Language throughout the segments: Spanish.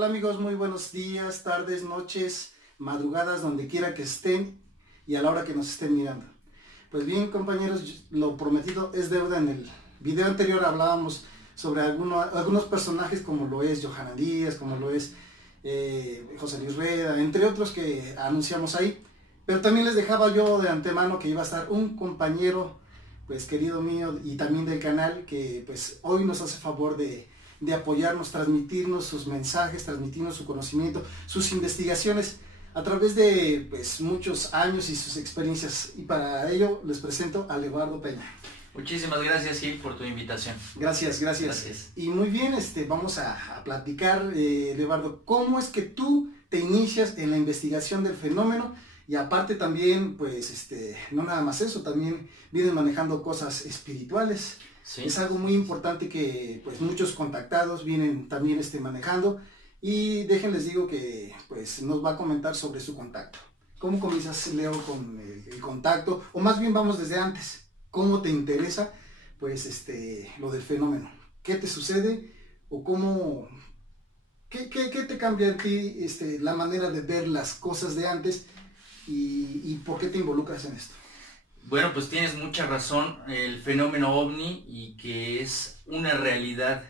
Hola amigos, muy buenos días, tardes, noches, madrugadas, donde quiera que estén y a la hora que nos estén mirando. Pues bien compañeros, lo prometido es deuda. En el video anterior hablábamos sobre algunos personajes como lo es Johanna Díaz, como lo es José Luis Rueda, entre otros que anunciamos ahí. Pero también les dejaba yo de antemano que iba a estar un compañero pues querido mío y también del canal, que pues hoy nos hace favor de apoyarnos, transmitirnos sus mensajes, transmitirnos su conocimiento, sus investigaciones a través de pues muchos años y sus experiencias. Y para ello les presento a Leobardo Peña. Muchísimas gracias, Gil, por tu invitación. Gracias. Y muy bien, vamos a platicar, Leobardo, ¿cómo es que tú te inicias en la investigación del fenómeno? Y aparte también, pues, no nada más eso, también vienes manejando cosas espirituales. Sí. Es algo muy importante que, pues, muchos contactados vienen también manejando. Y déjenles digo que, pues, nos va a comentar sobre su contacto. ¿Cómo comienzas, Leo, con el contacto? O más bien vamos desde antes. ¿Cómo te interesa, pues, lo del fenómeno? ¿Qué te sucede? ¿O cómo... ¿Qué te cambia en ti la manera de ver las cosas de antes? ¿Y por qué te involucras en esto? Bueno, pues tienes mucha razón, el fenómeno ovni, y que es una realidad,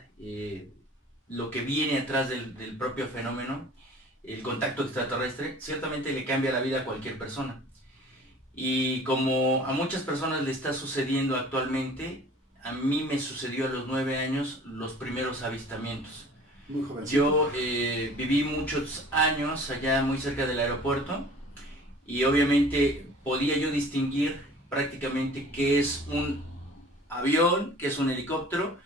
lo que viene atrás del propio fenómeno, el contacto extraterrestre, ciertamente le cambia la vida a cualquier persona. Y como a muchas personas le está sucediendo actualmente, a mí me sucedió a los 9 años los primeros avistamientos. Muy jovencito. Yo viví muchos años allá muy cerca del aeropuerto, y obviamente podía yo distinguir prácticamente qué es un avión, qué es un helicóptero,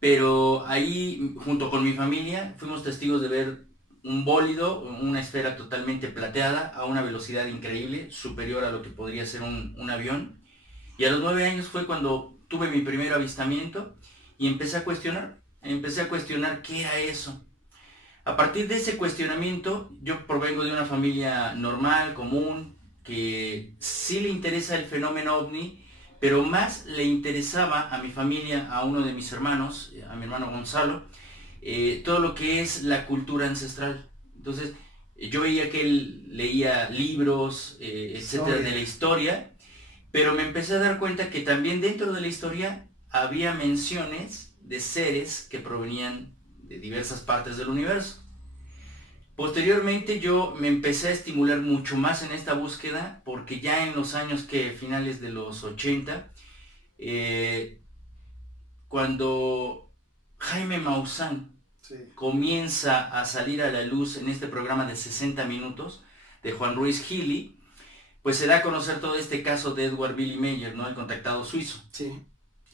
pero ahí junto con mi familia fuimos testigos de ver un bólido, una esfera totalmente plateada a una velocidad increíble, superior a lo que podría ser un avión. Y a los 9 años fue cuando tuve mi primer avistamiento y empecé a cuestionar qué era eso. A partir de ese cuestionamiento, yo provengo de una familia normal, común, que sí le interesa el fenómeno ovni, pero más le interesaba a mi familia, a uno de mis hermanos, a mi hermano Gonzalo, todo lo que es la cultura ancestral. Entonces, yo veía que él leía libros, etcétera, de la historia, pero me empecé a dar cuenta que también dentro de la historia había menciones de seres que provenían de diversas partes del universo. Posteriormente yo me empecé a estimular mucho más en esta búsqueda, porque ya en los años finales de los 80, cuando Jaime Maussan comienza a salir a la luz en este programa de 60 minutos de Juan Ruiz Gili, pues se da a conocer todo este caso de Edward Billy Mayer, ¿no? El contactado suizo. Sí.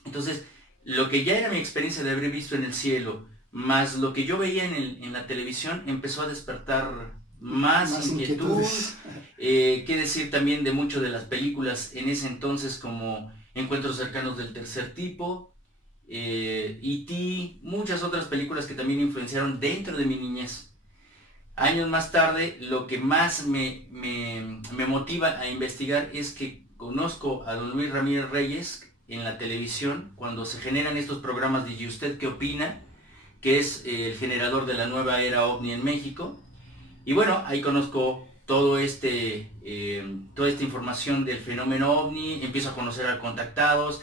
Entonces, lo que ya era mi experiencia de haber visto en el cielo, más lo que yo veía en la televisión, empezó a despertar más inquietud. Qué decir también de mucho de las películas en ese entonces, como Encuentros cercanos del tercer tipo, E.T., muchas otras películas que también influenciaron dentro de mi niñez. Años más tarde, lo que más me motiva a investigar es que conozco a don Luis Ramírez Reyes en la televisión, cuando se generan estos programas de ¿Y usted qué opina?, que es el generador de la nueva era ovni en México. Y bueno, ahí conozco toda esta información del fenómeno ovni, empiezo a conocer a contactados,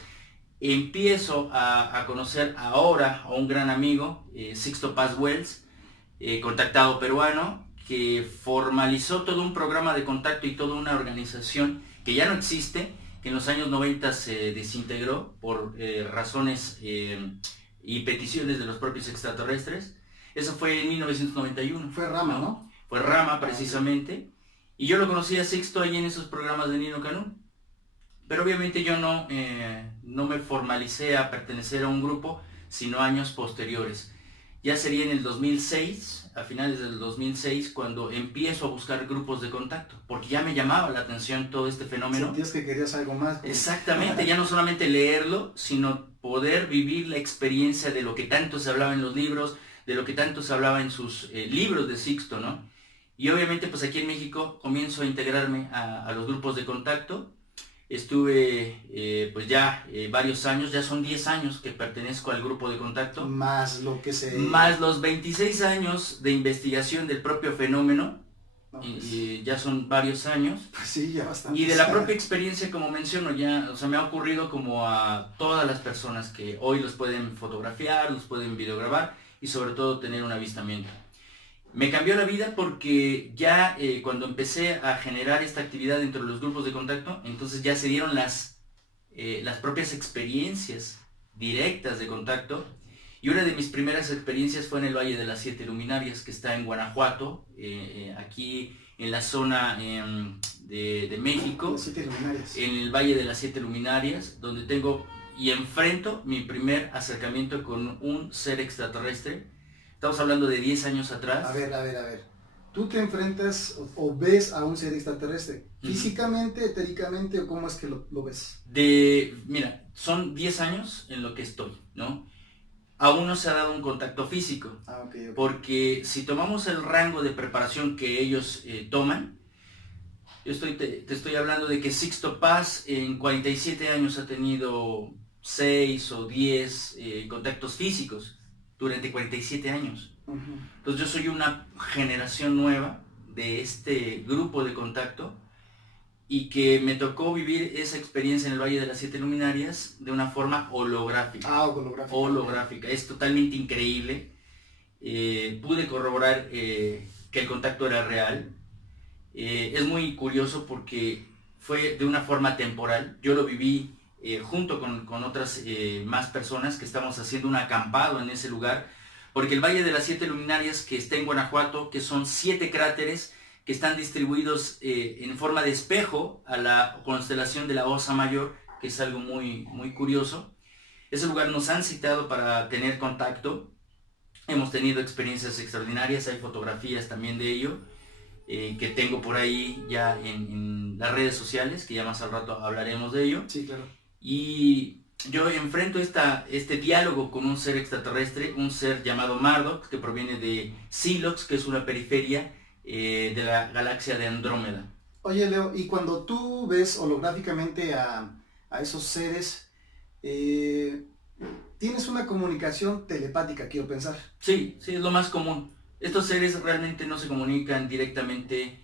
empiezo a conocer ahora a un gran amigo, Sixto Paz Wells, contactado peruano, que formalizó todo un programa de contacto y toda una organización que ya no existe, que en los años 90 se desintegró por razones y peticiones de los propios extraterrestres. Eso fue en 1991. Fue Rama, ¿no? Fue Rama, precisamente. Y yo lo conocí a Sixto ahí en esos programas de Nino Canún. Pero obviamente yo no me formalicé a pertenecer a un grupo, sino años posteriores. Ya sería en el 2006, a finales del 2006, cuando empiezo a buscar grupos de contacto, porque ya me llamaba la atención todo este fenómeno. Sentías que querías algo más. Exactamente, ya no solamente leerlo, sino poder vivir la experiencia de lo que tanto se hablaba en los libros, de lo que tanto se hablaba en sus libros de Sixto, ¿no? Y obviamente pues aquí en México comienzo a integrarme a los grupos de contacto. Estuve pues ya varios años, ya son 10 años que pertenezco al grupo de contacto. Más lo que se... Más los 26 años de investigación del propio fenómeno. No, pues, y ya son varios años. Pues sí, ya bastante. Y de la propia experiencia, como menciono, ya, o sea, me ha ocurrido como a todas las personas que hoy los pueden fotografiar, los pueden videograbar y sobre todo tener un avistamiento. Me cambió la vida porque ya cuando empecé a generar esta actividad dentro de los grupos de contacto, entonces ya se dieron las propias experiencias directas de contacto. Y una de mis primeras experiencias fue en el Valle de las Siete Luminarias, que está en Guanajuato, aquí en la zona de México, las Siete Luminarias. En el Valle de las Siete Luminarias, donde tengo y enfrento mi primer acercamiento con un ser extraterrestre. Estamos hablando de 10 años atrás. A ver. ¿Tú te enfrentas o ves a un ser extraterrestre? ¿Físicamente, etéricamente o cómo es que lo ves? Mira, son 10 años en lo que estoy, ¿no? Aún no se ha dado un contacto físico. Okay. Porque si tomamos el rango de preparación que ellos toman, te estoy hablando de que Sixto Paz en 47 años ha tenido 6 o 10 contactos físicos durante 47 años. Entonces yo soy una generación nueva de este grupo de contacto y que me tocó vivir esa experiencia en el Valle de las Siete Luminarias de una forma holográfica. Holográfica. Es totalmente increíble. Pude corroborar que el contacto era real. Es muy curioso porque fue de una forma temporal. Yo lo viví junto con otras más personas que estamos haciendo un acampado en ese lugar, porque el Valle de las Siete Luminarias, que está en Guanajuato, que son 7 cráteres que están distribuidos en forma de espejo a la constelación de la Osa Mayor, que es algo muy, muy curioso. Ese lugar nos han citado para tener contacto. Hemos tenido experiencias extraordinarias, hay fotografías también de ello, que tengo por ahí ya en las redes sociales, que ya más al rato hablaremos de ello. Sí, claro. Y yo enfrento este diálogo con un ser extraterrestre, un ser llamado Marduk, que proviene de Silox, que es una periferia de la galaxia de Andrómeda. Oye, Leo, y cuando tú ves holográficamente a esos seres, tienes una comunicación telepática, quiero pensar. Sí, es lo más común. Estos seres realmente no se comunican directamente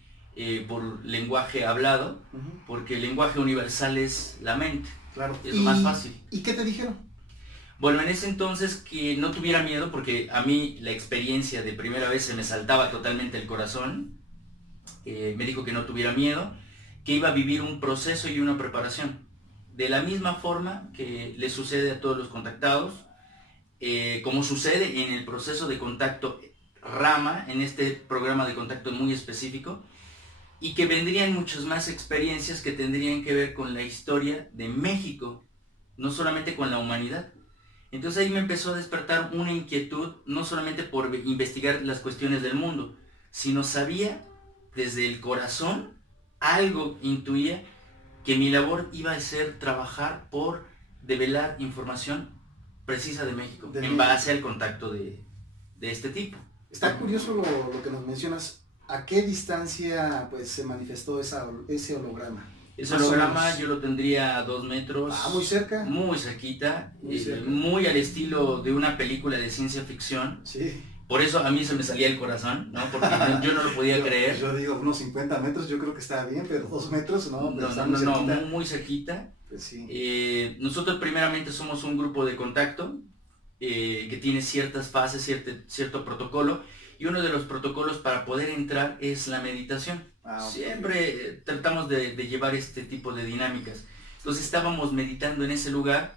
por lenguaje hablado, porque el lenguaje universal es la mente. Claro. Es lo más fácil. ¿Y qué te dijeron? Bueno, en ese entonces que no tuviera miedo, porque a mí la experiencia de primera vez se me saltaba totalmente el corazón. Me dijo que no tuviera miedo, que iba a vivir un proceso y una preparación. De la misma forma que le sucede a todos los contactados, como sucede en el proceso de contacto Rama, en este programa de contacto muy específico, y que vendrían muchas más experiencias que tendrían que ver con la historia de México, no solamente con la humanidad. Entonces ahí me empezó a despertar una inquietud, no solamente por investigar las cuestiones del mundo, sino sabía desde el corazón, algo intuía, que mi labor iba a ser trabajar por develar información precisa de México, en base al contacto de este tipo. Está curioso lo que nos mencionas. ¿A qué distancia pues se manifestó ese holograma? Ese holograma yo lo tendría a 2 metros. Ah, muy cerca. Muy cerquita. Muy al estilo de una película de ciencia ficción. Sí. Por eso a mí se me salía el corazón, ¿no? Porque yo no lo podía creer. Yo digo, unos 50 metros yo creo que está bien, pero 2 metros no. Muy cerquita. Pues sí. Nosotros primeramente somos un grupo de contacto que tiene ciertas fases, cierto protocolo. Y uno de los protocolos para poder entrar es la meditación. Siempre tratamos de llevar este tipo de dinámicas. Entonces estábamos meditando en ese lugar.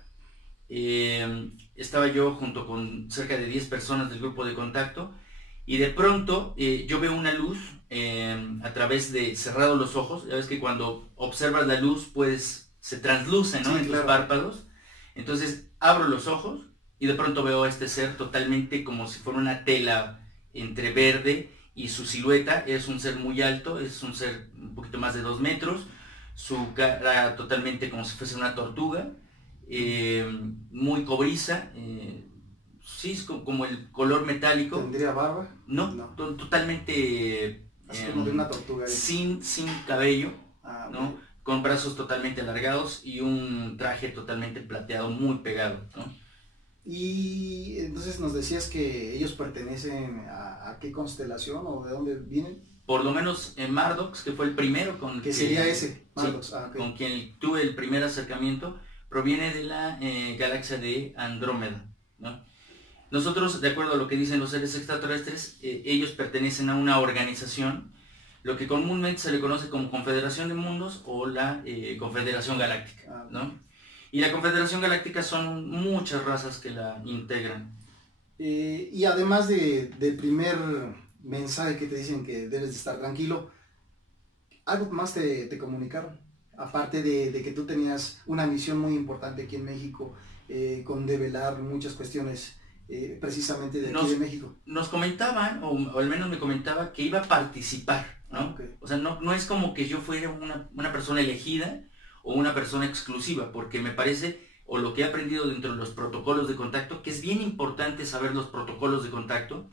Estaba yo junto con cerca de 10 personas del grupo de contacto. Y de pronto yo veo una luz a través de cerrados los ojos. Ya ves que cuando observas la luz pues se trasluce, ¿no? En tus párpados. Entonces abro los ojos y de pronto veo a este ser totalmente como si fuera una tela entre verde y su silueta. Es un ser muy alto, es un ser un poquito más de 2 metros, su cara totalmente como si fuese una tortuga, muy cobriza, sí, es como el color metálico. ¿Tendría barba? No. Totalmente como de una tortuga. sin cabello, ¿no? con brazos totalmente alargados y un traje totalmente plateado, muy pegado, ¿no? Y entonces nos decías que ellos pertenecen a qué constelación o de dónde vienen. Por lo menos en Mardox, que fue el primero con que sería ese, Mardox. Sí, con quien tuve el primer acercamiento, proviene de la galaxia de Andrómeda, ¿no? Nosotros, de acuerdo a lo que dicen los seres extraterrestres, ellos pertenecen a una organización, lo que comúnmente se le conoce como Confederación de Mundos o la Confederación Galáctica, ¿no? Y la Confederación Galáctica son muchas razas que la integran. Y además del primer mensaje que te dicen que debes de estar tranquilo, ¿algo más te comunicaron? Aparte de que tú tenías una misión muy importante aquí en México, con develar muchas cuestiones precisamente de aquí de México. Nos comentaban, o al menos me comentaba, que iba a participar, ¿no? Okay. O sea, no es como que yo fuera una persona elegida o una persona exclusiva, porque me parece, o lo que he aprendido dentro de los protocolos de contacto, que es bien importante saber los protocolos de contacto,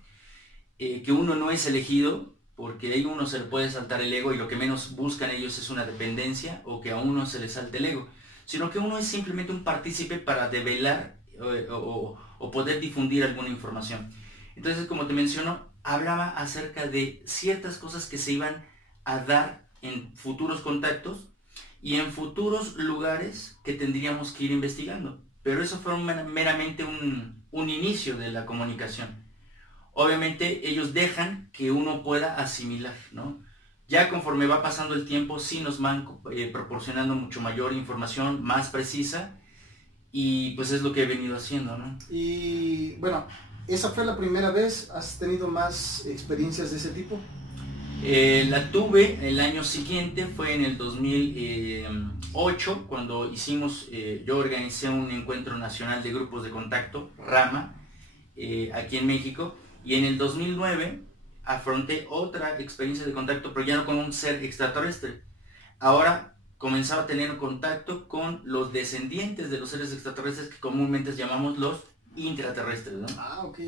que uno no es elegido, porque ahí uno se le puede saltar el ego y lo que menos buscan ellos es una dependencia o que a uno se le salte el ego, sino que uno es simplemente un partícipe para develar o poder difundir alguna información. Entonces, como te menciono, hablaba acerca de ciertas cosas que se iban a dar en futuros contactos y en futuros lugares que tendríamos que ir investigando. Pero eso fue meramente un inicio de la comunicación. Obviamente ellos dejan que uno pueda asimilar, ¿no? Ya conforme va pasando el tiempo, sí nos van proporcionando mucho mayor información, más precisa, y pues es lo que he venido haciendo, ¿no? Y bueno, ¿esa fue la primera vez? ¿Has tenido más experiencias de ese tipo? La tuve el año siguiente, fue en el 2008, cuando yo organicé un encuentro nacional de grupos de contacto, RAMA, aquí en México, y en el 2009 afronté otra experiencia de contacto, pero ya no con un ser extraterrestre. Ahora comenzaba a tener contacto con los descendientes de los seres extraterrestres que comúnmente llamamos los intraterrestres, ¿no? Ok,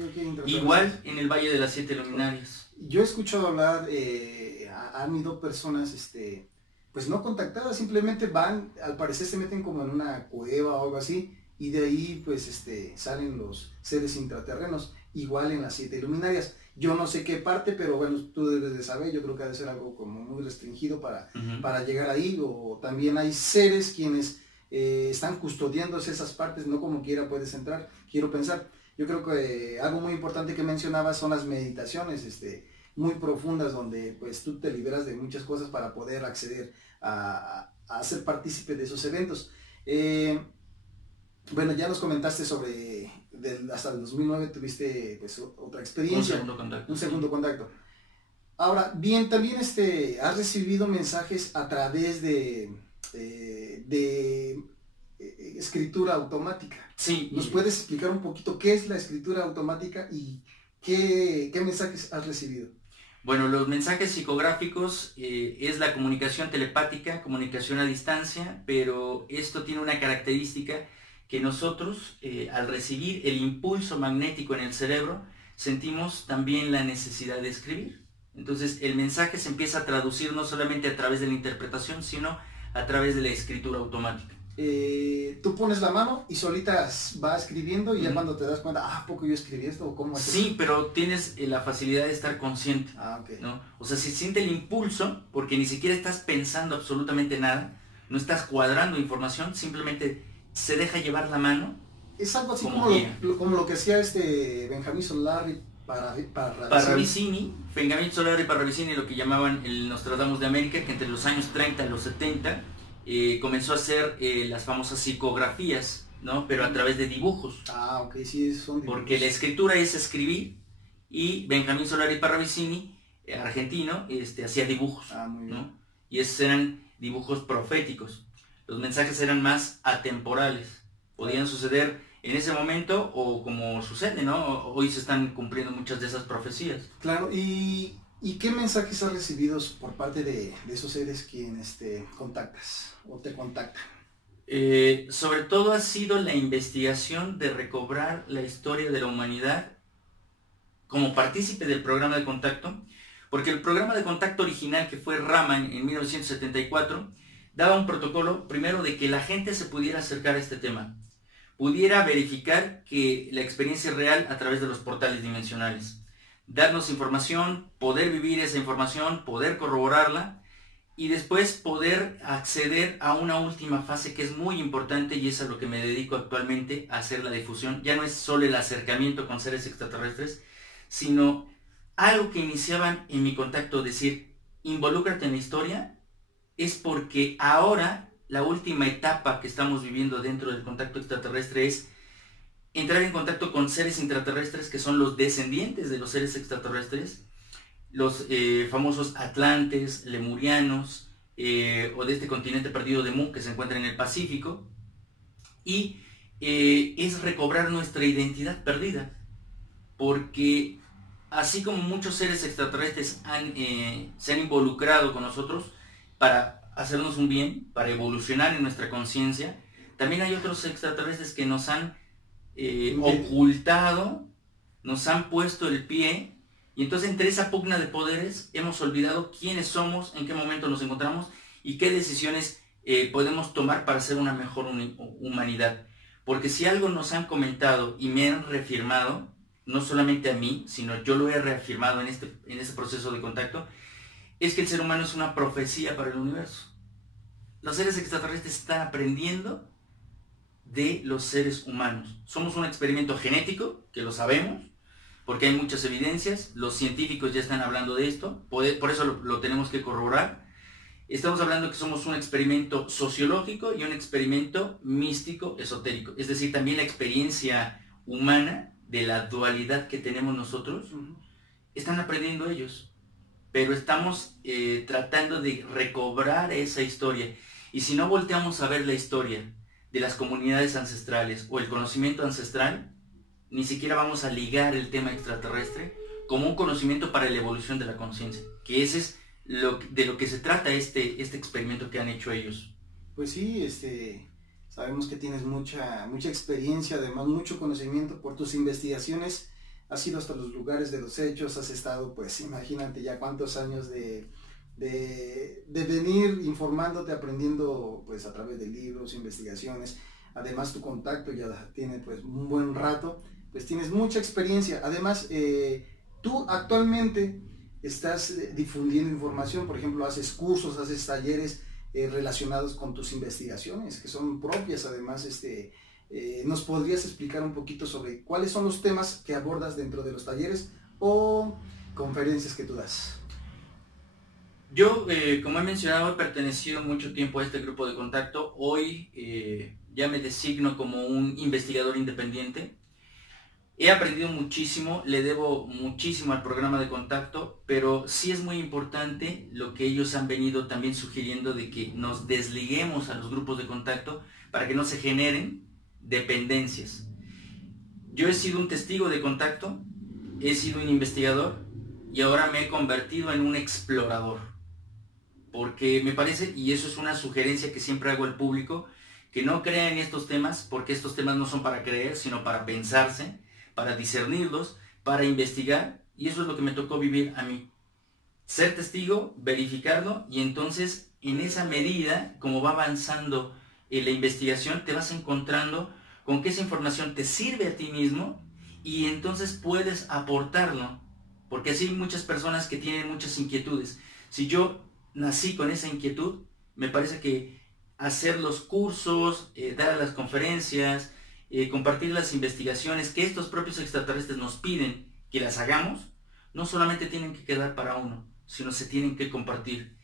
igual en el Valle de las Siete Luminarias. Yo he escuchado hablar, han ido personas, pues no contactadas, simplemente van, al parecer se meten como en una cueva o algo así, y de ahí pues salen los seres intraterrenos, igual en las Siete Luminarias. Yo no sé qué parte, pero bueno, tú debes de saber, yo creo que ha de ser algo como muy restringido para llegar ahí, o también hay seres quienes están custodiando esas partes, no como quiera puedes entrar, quiero pensar. Yo creo que algo muy importante que mencionabas son las meditaciones muy profundas, donde pues tú te liberas de muchas cosas para poder acceder a ser partícipe de esos eventos. Bueno, ya nos comentaste sobre hasta el 2009 tuviste pues otra experiencia. Un segundo contacto. Ahora, bien, también has recibido mensajes a través de escritura automática. Sí. ¿Nos puedes explicar un poquito qué es la escritura automática y qué mensajes has recibido? Bueno, los mensajes psicográficos es la comunicación telepática, comunicación a distancia, pero esto tiene una característica que nosotros, al recibir el impulso magnético en el cerebro, sentimos también la necesidad de escribir. Entonces el mensaje se empieza a traducir no solamente a través de la interpretación, sino a través de la escritura automática. Tú pones la mano y solita va escribiendo y ya cuando te das cuenta, ¿a poco yo escribí esto? ¿O cómo es sí, eso? Pero tienes la facilidad de estar consciente, okay. ¿no? O sea, se siente el impulso porque ni siquiera estás pensando absolutamente nada, no estás cuadrando información, simplemente se deja llevar la mano. Es algo así como lo que hacía Benjamín Solari Parravicini, Benjamín Solari y Parravicini, lo que llamaban el Nostradamus de América, que entre los años 30 y los 70 comenzó a hacer las famosas psicografías, ¿no? Pero a través de dibujos. Ok, sí, son dibujos. Porque la escritura es escribir, y Benjamín Solari y Parravicini, argentino, hacía dibujos, muy bien. ¿no? Y esos eran dibujos proféticos. Los mensajes eran más atemporales, podían suceder en ese momento o como sucede, ¿no? Hoy se están cumpliendo muchas de esas profecías. Claro, ¿y qué mensajes has recibido por parte de esos seres quienes te contactas o te contactan? Sobre todo ha sido la investigación de recobrar la historia de la humanidad como partícipe del programa de contacto, porque el programa de contacto original, que fue Rama en 1974, daba un protocolo, primero, de que la gente se pudiera acercar a este tema, pudiera verificar que la experiencia es real a través de los portales dimensionales, darnos información, poder vivir esa información, poder corroborarla, y después poder acceder a una última fase que es muy importante, y es a lo que me dedico actualmente, a hacer la difusión. Ya no es solo el acercamiento con seres extraterrestres, sino algo que iniciaban en mi contacto, decir, involúcrate en la historia, es porque ahora la última etapa que estamos viviendo dentro del contacto extraterrestre es entrar en contacto con seres intraterrestres que son los descendientes de los seres extraterrestres, los famosos atlantes, lemurianos, o de este continente perdido de Mu, que se encuentra en el Pacífico, y es recobrar nuestra identidad perdida, porque así como muchos seres extraterrestres se han involucrado con nosotros para hacernos un bien, para evolucionar en nuestra conciencia, también hay otros extraterrestres que nos han ocultado, nos han puesto el pie. Y entonces, entre esa pugna de poderes, hemos olvidado quiénes somos, en qué momento nos encontramos y qué decisiones podemos tomar para ser una mejor humanidad. Porque si algo nos han comentado y me han reafirmado, no solamente a mí, sino yo lo he reafirmado en este proceso de contacto, es que el ser humano es una profecía para el universo. Los seres extraterrestres están aprendiendo de los seres humanos. Somos un experimento genético, que lo sabemos, porque hay muchas evidencias, los científicos ya están hablando de esto, por eso lo tenemos que corroborar. Estamos hablando que somos un experimento sociológico y un experimento místico, esotérico, es decir, también la experiencia humana de la dualidad que tenemos nosotros, están aprendiendo ellos, pero estamos tratando de recobrar esa historia, y si no volteamos a ver la historia de las comunidades ancestrales o el conocimiento ancestral, ni siquiera vamos a ligar el tema extraterrestre como un conocimiento para la evolución de la conciencia, que ese es de lo que se trata este experimento que han hecho ellos. Pues sí, sabemos que tienes mucha experiencia, además mucho conocimiento por tus investigaciones, has ido hasta los lugares de los hechos, has estado, pues imagínate ya cuántos años de venir informándote, aprendiendo pues a través de libros, investigaciones, además tu contacto ya tiene pues un buen rato, pues tienes mucha experiencia. Además, tú actualmente estás difundiendo información, por ejemplo, haces cursos, haces talleres relacionados con tus investigaciones, que son propias. Además, ¿nos podrías explicar un poquito sobre cuáles son los temas que abordas dentro de los talleres o conferencias que tú das? Yo, como he mencionado, he pertenecido mucho tiempo a este grupo de contacto. Hoy ya me designo como un investigador independiente. He aprendido muchísimo, le debo muchísimo al programa de contacto, pero sí es muy importante lo que ellos han venido también sugiriendo, de que nos desliguemos a los grupos de contacto para que no se generen dependencias. Yo he sido un testigo de contacto, he sido un investigador y ahora me he convertido en un explorador. Porque me parece, y eso es una sugerencia que siempre hago al público, que no crea en estos temas, porque estos temas no son para creer, sino para pensarse, para discernirlos, para investigar, y eso es lo que me tocó vivir a mí. Ser testigo, verificarlo, y entonces en esa medida, como va avanzando la investigación, te vas encontrando con que esa información te sirve a ti mismo, y entonces puedes aportarlo, porque así hay muchas personas que tienen muchas inquietudes. Si yo nací con esa inquietud, me parece que hacer los cursos, dar las conferencias, compartir las investigaciones que estos propios extraterrestres nos piden que las hagamos, no solamente tienen que quedar para uno, sino se tienen que compartir.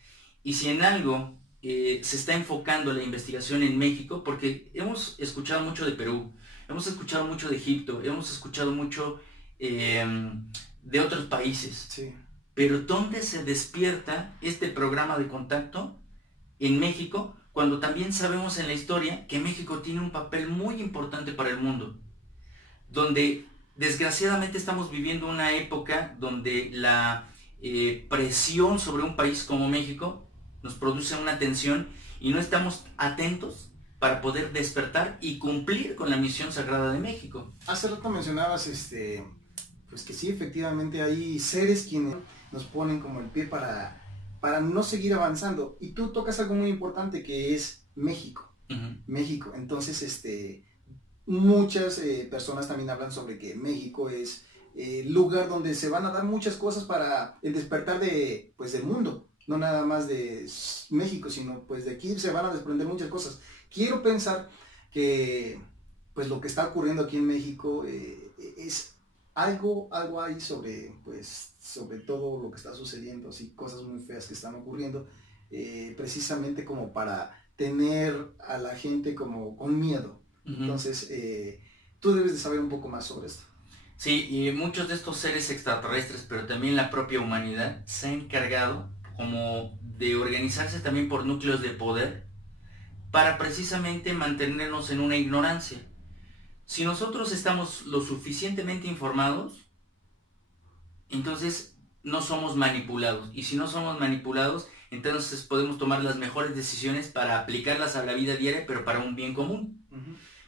Y si en algo se está enfocando la investigación en México, porque hemos escuchado mucho de Perú, hemos escuchado mucho de Egipto, hemos escuchado mucho de otros países, sí. Pero ¿dónde se despierta este programa de contacto? En México, cuando también sabemos en la historia que México tiene un papel muy importante para el mundo, donde desgraciadamente estamos viviendo una época donde la presión sobre un país como México nos produce una tensión y no estamos atentos para poder despertar y cumplir con la misión sagrada de México. Hace rato mencionabas pues que sí, efectivamente hay seres quienes nos ponen como el pie para para no seguir avanzando. Y tú tocas algo muy importante que es México. México. Entonces, muchas personas también hablan sobre que México es el lugar donde se van a dar muchas cosas para el despertar del mundo. No nada más de México, sino pues de aquí se van a desprender muchas cosas. Quiero pensar que pues lo que está ocurriendo aquí en México es algo hay sobre todo lo que está sucediendo, así cosas muy feas que están ocurriendo, precisamente como para tener a la gente como con miedo. Entonces, tú debes de saber un poco más sobre esto. Sí, y muchos de estos seres extraterrestres, pero también la propia humanidad, se ha encargado como de organizarse también por núcleos de poder para precisamente mantenernos en una ignorancia. Si nosotros estamos lo suficientemente informados, entonces no somos manipulados. Y si no somos manipulados, entonces podemos tomar las mejores decisiones para aplicarlas a la vida diaria, pero para un bien común.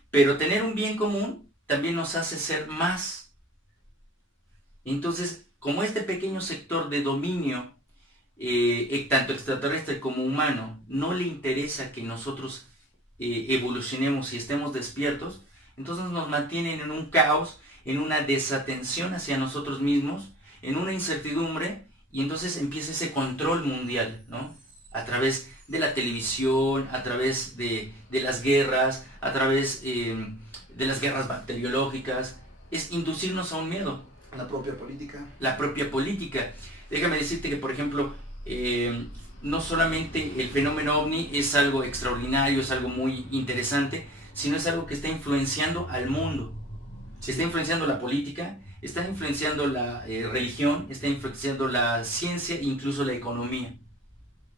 Pero tener un bien común también nos hace ser más. Entonces, como este pequeño sector de dominio, tanto extraterrestre como humano, no le interesa que nosotros evolucionemos y estemos despiertos, entonces nos mantienen en un caos, en una desatención hacia nosotros mismos, en una incertidumbre, y entonces empieza ese control mundial, ¿no? A través de la televisión, a través de las guerras, a través de las guerras bacteriológicas, es inducirnos a un miedo. La propia política. La propia política. Déjame decirte que, por ejemplo, no solamente el fenómeno OVNI es algo extraordinario, es algo muy interesante, sino es algo que está influenciando al mundo. Está influenciando la política, está influenciando la religión, está influenciando la ciencia e incluso la economía.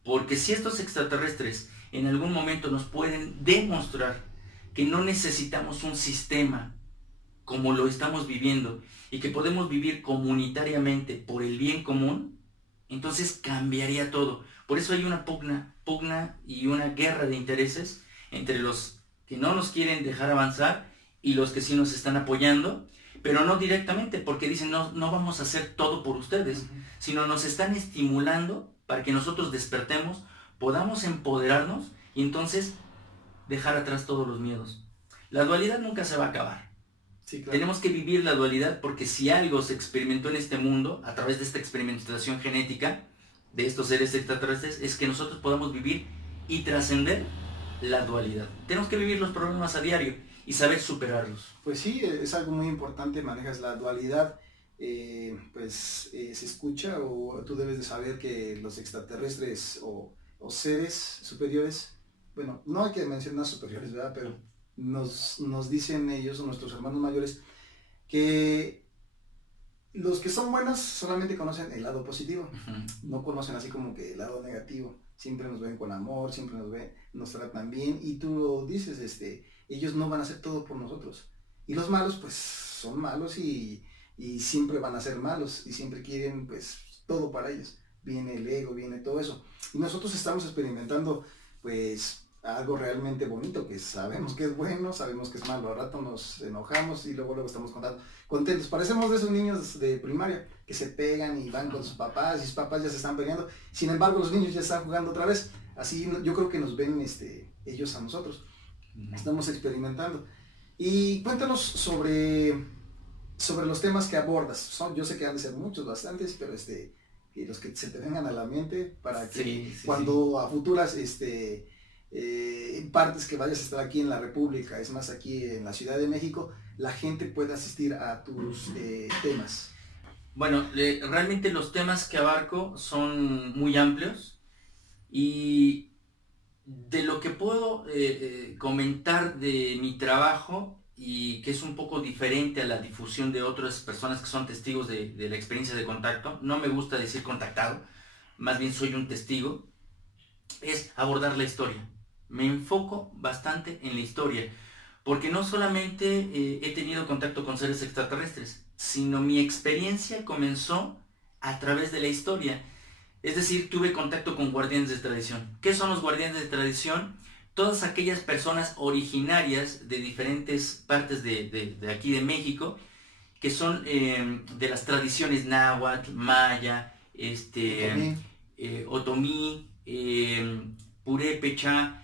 Porque si estos extraterrestres en algún momento nos pueden demostrar que no necesitamos un sistema como lo estamos viviendo y que podemos vivir comunitariamente por el bien común, entonces cambiaría todo. Por eso hay una pugna y una guerra de intereses entre los que no nos quieren dejar avanzar y los que sí nos están apoyando, pero no directamente, porque dicen no vamos a hacer todo por ustedes, sino nos están estimulando para que nosotros despertemos, podamos empoderarnos y entonces dejar atrás todos los miedos. La dualidad nunca se va a acabar. Sí, claro. Tenemos que vivir la dualidad, porque si algo se experimentó en este mundo a través de esta experimentación genética de estos seres extraterrestres, es que nosotros podamos vivir y trascender la dualidad. Tenemos que vivir los problemas a diario y saber superarlos. Pues sí, es algo muy importante, manejas la dualidad, se escucha, o tú debes de saber que los extraterrestres o seres superiores, bueno, no hay que mencionar superiores, ¿verdad? Pero nos dicen ellos, nuestros hermanos mayores, que los que son buenos solamente conocen el lado positivo, no conocen así como que el lado negativo. Siempre nos ven con amor, siempre nos tratan bien, y tú lo dices, ellos no van a hacer todo por nosotros. Y los malos, pues, son malos y siempre van a ser malos, y siempre quieren, pues, todo para ellos. Viene el ego, viene todo eso. Y nosotros estamos experimentando, pues, algo realmente bonito, que sabemos que es bueno, sabemos que es malo. Al rato nos enojamos y luego estamos contentos. Parecemos de esos niños de primaria que se pegan y van con sus papás, y sus papás ya se están peleando. Sin embargo, los niños ya están jugando otra vez. Así yo creo que nos ven ellos a nosotros. Estamos experimentando. Y cuéntanos sobre los temas que abordas. Yo sé que han de ser muchos, bastantes, pero y los que se te vengan a la mente para que cuando a futuras partes que vayas a estar aquí en la República, es más, aquí en la Ciudad de México, la gente pueda asistir a tus temas. Bueno, realmente los temas que abarco son muy amplios, y de lo que puedo comentar de mi trabajo, y que es un poco diferente a la difusión de otras personas que son testigos de la experiencia de contacto, no me gusta decir contactado, más bien soy un testigo, es abordar la historia. Me enfoco bastante en la historia, porque no solamente he tenido contacto con seres extraterrestres, sino mi experiencia comenzó a través de la historia. Es decir, tuve contacto con guardianes de tradición. ¿Qué son los guardianes de tradición? Todas aquellas personas originarias de diferentes partes de aquí de México, que son de las tradiciones náhuatl, maya, otomí, purépecha,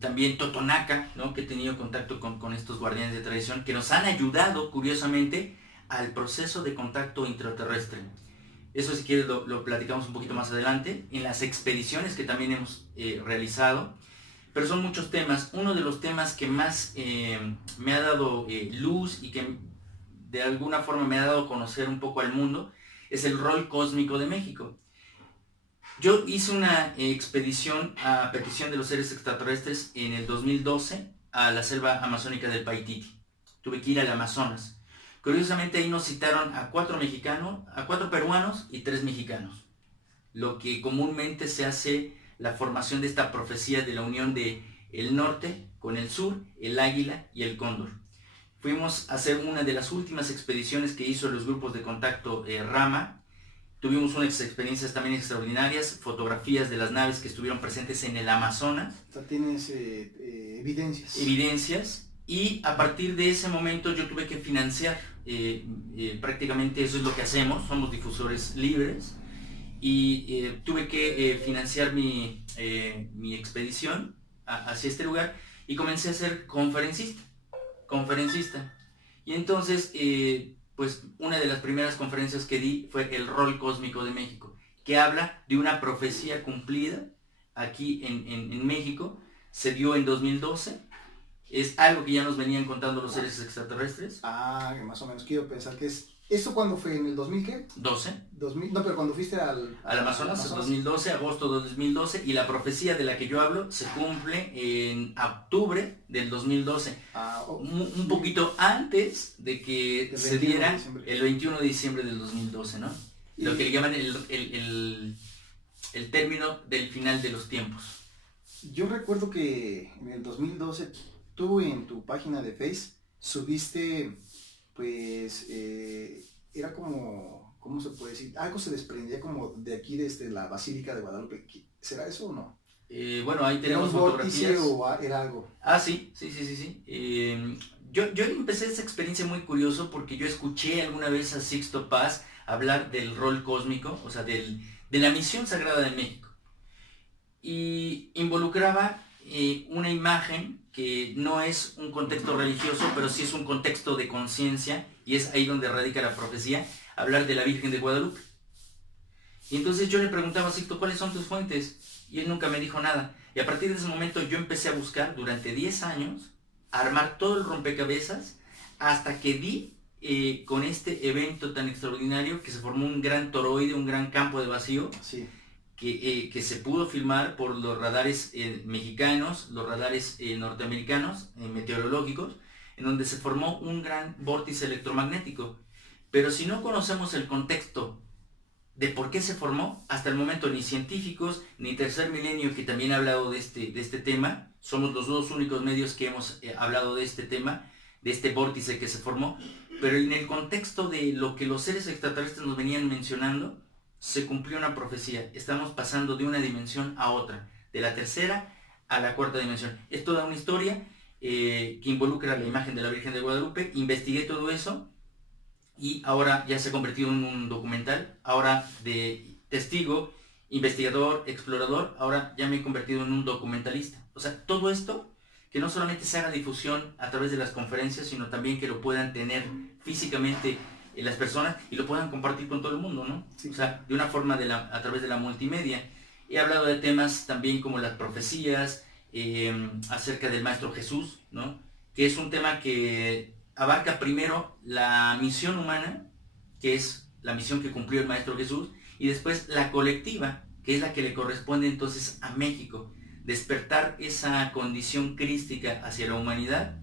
también totonaca, ¿no? Que he tenido contacto con estos guardianes de tradición que nos han ayudado, curiosamente, al proceso de contacto intraterrestre. Eso, si quieres, lo platicamos un poquito más adelante, en las expediciones que también hemos realizado, pero son muchos temas. Uno de los temas que más me ha dado luz y que de alguna forma me ha dado a conocer un poco al mundo es el rol cósmico de México. Yo hice una expedición a petición de los seres extraterrestres en el 2012 a la selva amazónica del Paititi. Tuve que ir al Amazonas. Curiosamente ahí nos citaron a 4 peruanos y 3 mexicanos. Lo que comúnmente se hace la formación de esta profecía de la unión de el norte con el sur, el águila y el cóndor. Fuimos a hacer una de las últimas expediciones que hizo los grupos de contacto Rama. Tuvimos unas experiencias también extraordinarias, fotografías de las naves que estuvieron presentes en el Amazonas. O sea, tienes evidencias. Evidencias. Y a partir de ese momento yo tuve que financiar, prácticamente eso es lo que hacemos, somos difusores libres. Y tuve que financiar mi expedición hacia este lugar y comencé a ser conferencista. Y entonces, pues una de las primeras conferencias que di fue el rol cósmico de México, que habla de una profecía cumplida aquí en México, se dio en 2012, es algo que ya nos venían contando los seres extraterrestres. Ah, más o menos quiero pensar que es... ¿Eso cuándo fue? ¿En el 2000 qué? 12. 2000, no, pero cuando fuiste al Amazonas, 2012, agosto de 2012, y la profecía de la que yo hablo se cumple en octubre del 2012. Un poquito antes de que se diera el 21 de diciembre del 2012, ¿no? Lo que le llaman el término del final de los tiempos. Yo recuerdo que en el 2012 tú en tu página de Face subiste... pues era como, ¿cómo se puede decir? Algo se desprendía como de aquí, desde la Basílica de Guadalupe. ¿Será eso o no? Bueno, ahí tenemos fotografías. ¿O era algo? Sí. Yo empecé esa experiencia muy curioso porque yo escuché alguna vez a Sixto Paz hablar del rol cósmico, o sea, de la misión sagrada de México. Y involucraba una imagen que no es un contexto religioso, pero sí es un contexto de conciencia, y es ahí donde radica la profecía, hablar de la Virgen de Guadalupe. Y entonces yo le preguntaba a Sixto, ¿cuáles son tus fuentes? Y él nunca me dijo nada. Y a partir de ese momento yo empecé a buscar durante 10 años, a armar todo el rompecabezas, hasta que di con este evento tan extraordinario que se formó un gran toroide, un gran campo de vacío. Sí. Que se pudo filmar por los radares mexicanos, los radares norteamericanos, meteorológicos, en donde se formó un gran vórtice electromagnético. Pero si no conocemos el contexto de por qué se formó, hasta el momento ni científicos, ni Tercer Milenio, que también ha hablado de este tema, somos los 2 únicos medios que hemos hablado de este tema, de este vórtice que se formó, pero en el contexto de lo que los seres extraterrestres nos venían mencionando, se cumplió una profecía. Estamos pasando de una dimensión a otra, de la tercera a la cuarta dimensión. Es toda una historia que involucra la imagen de la Virgen de Guadalupe. Investigué todo eso y ahora ya se ha convertido en un documental. Ahora de testigo, investigador, explorador, ahora ya me he convertido en un documentalista. O sea, todo esto, que no solamente se haga difusión a través de las conferencias, sino también que lo puedan tener físicamente las personas y lo puedan compartir con todo el mundo, ¿no? Sí. O sea, de una forma a través de la multimedia. He hablado de temas también como las profecías, acerca del Maestro Jesús, ¿no? Que es un tema que abarca primero la misión humana, que es la misión que cumplió el Maestro Jesús, y después la colectiva, que es la que le corresponde entonces a México, despertar esa condición crística hacia la humanidad.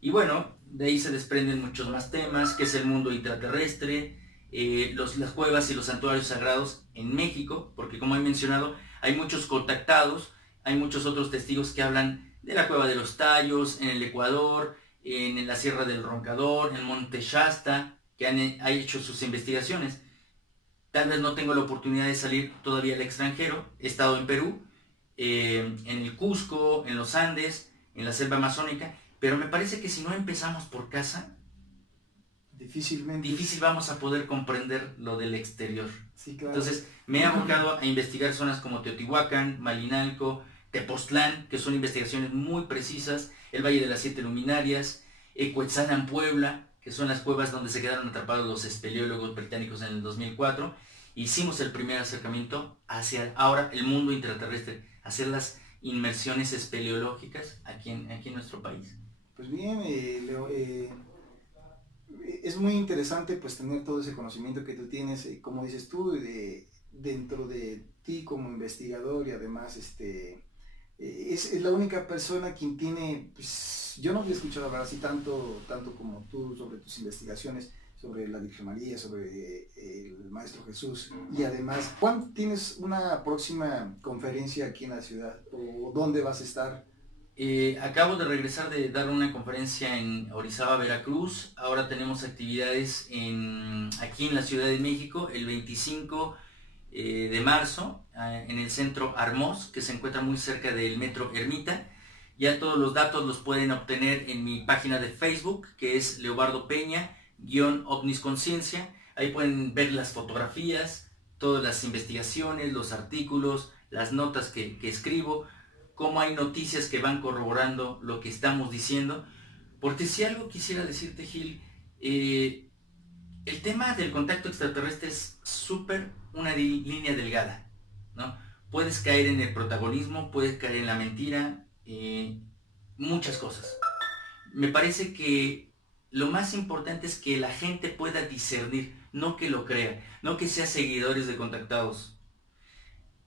Y bueno, de ahí se desprenden muchos más temas, que es el mundo intraterrestre, las cuevas y los santuarios sagrados en México, porque como he mencionado, hay muchos contactados, hay muchos otros testigos que hablan de la cueva de los Tallos, en el Ecuador, en la Sierra del Roncador, en Monte Shasta, que han hecho sus investigaciones. Tal vez no tengo la oportunidad de salir todavía al extranjero, he estado en Perú, en el Cusco, en los Andes, en la selva amazónica, pero me parece que si no empezamos por casa, difícilmente. Difícil vamos a poder comprender lo del exterior. Sí, claro. Entonces, me he abocado a investigar zonas como Teotihuacán, Malinalco, Tepoztlán, que son investigaciones muy precisas, el Valle de las Siete Luminarias, Ecuetzalan, Puebla, que son las cuevas donde se quedaron atrapados los espeleólogos británicos en el 2004. Hicimos el primer acercamiento hacia ahora el mundo intraterrestre, hacer las inmersiones espeleológicas aquí en nuestro país. Pues bien, Leo, es muy interesante pues tener todo ese conocimiento que tú tienes, como dices tú, dentro de ti como investigador, y además es la única persona quien tiene, pues yo no había escuchado hablar así tanto como tú sobre tus investigaciones, sobre la Virgen María, sobre el Maestro Jesús, y además, ¿cuándo tienes una próxima conferencia aquí en la ciudad? ¿O dónde vas a estar? Acabo de regresar de dar una conferencia en Orizaba, Veracruz. Ahora tenemos actividades aquí en la Ciudad de México el 25 de marzo en el Centro Armós, que se encuentra muy cerca del Metro Ermita. Ya todos los datos los pueden obtener en mi página de Facebook, que es Leobardo Peña _OVNIS Conciencia. Ahí pueden ver las fotografías, todas las investigaciones, los artículos, las notas que escribo, cómo hay noticias que van corroborando lo que estamos diciendo. Porque si algo quisiera decirte, Gil, el tema del contacto extraterrestre es súper una línea delgada, ¿no? Puedes caer en el protagonismo, puedes caer en la mentira, muchas cosas. Me parece que lo más importante es que la gente pueda discernir, no que lo crea, no que sea seguidores de contactados.